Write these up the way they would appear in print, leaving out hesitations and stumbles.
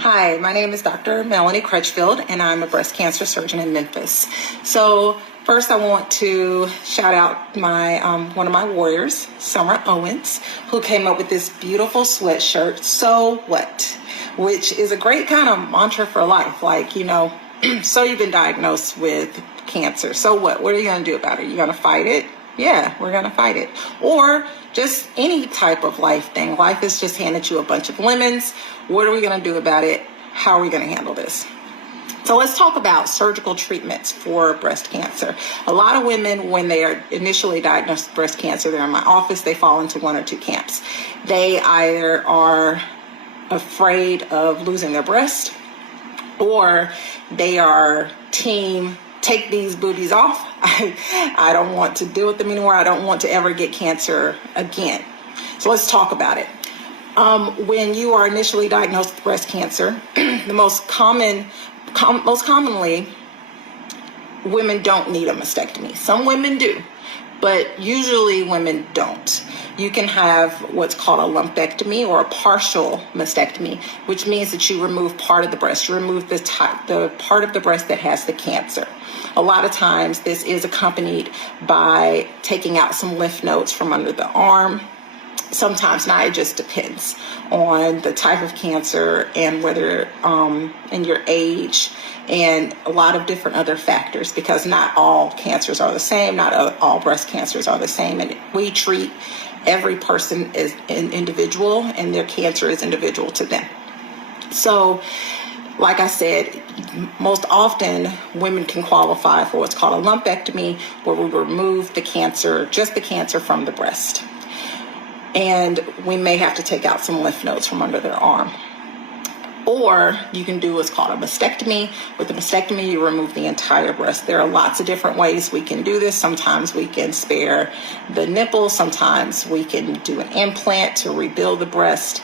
Hi, my name is Dr. Melanie Crutchfield, and I'm a breast cancer surgeon in Memphis. So first I want to shout out my one of my warriors, Owens, who came up with this beautiful sweatshirt, So What? Which is a great kind of mantra for life. Like, so you've been diagnosed with cancer. So what? What are you going to do about it? You're going to fight it? Yeah, we're going to fight it. Or just any type of life thing. Life has just handed you a bunch of lemons. What are we going to do about it? How are we going to handle this? So let's talk about surgical treatments for breast cancer. A lot of women, when they are initially diagnosed with breast cancer, they're in my office, they fall into one or two camps. They either are afraid of losing their breast, or they are team take these boobies off. I don't want to deal with them anymore. I don't want to ever get cancer again. So let's talk about it. When you are initially diagnosed with breast cancer, the most commonly, women don't need a mastectomy. Some women do, but usually women don't. You can have what's called a lumpectomy or a partial mastectomy, which means that you remove part of the breast. You remove the part of the breast that has the cancer. A lot of times this is accompanied by taking out some lymph nodes from under the arm. Sometimes not, it just depends on the type of cancer and whether, and your age, and a lot of different other factors, because not all cancers are the same, not all breast cancers are the same, and we treat every person as an individual, and their cancer is individual to them. So, like I said, most often women can qualify for what's called a lumpectomy, where we remove the cancer, just the cancer from the breast. And we may have to take out some lymph nodes from under their arm. Or you can do what's called a mastectomy. With the mastectomy, you remove the entire breast. There are lots of different ways we can do this. Sometimes we can spare the nipple. Sometimes we can do an implant to rebuild the breast.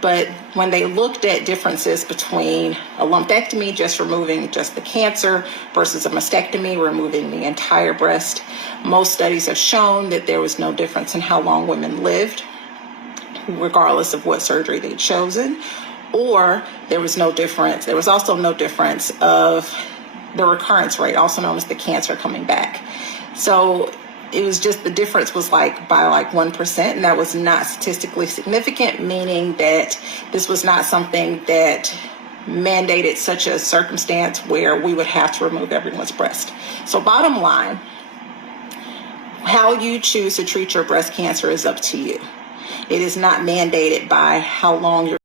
But when they looked at differences between a lumpectomy, just removing just the cancer, versus a mastectomy, removing the entire breast, most studies have shown that there was no difference in how long women lived, regardless of what surgery they'd chosen, or there was no difference. There was also no difference of the recurrence rate, also known as the cancer coming back. So it was just, the difference was by 1%, and that was not statistically significant, meaning that this was not something that mandated such a circumstance where we would have to remove everyone's breast. So bottom line, how you choose to treat your breast cancer is up to you. It is not mandated by how long you're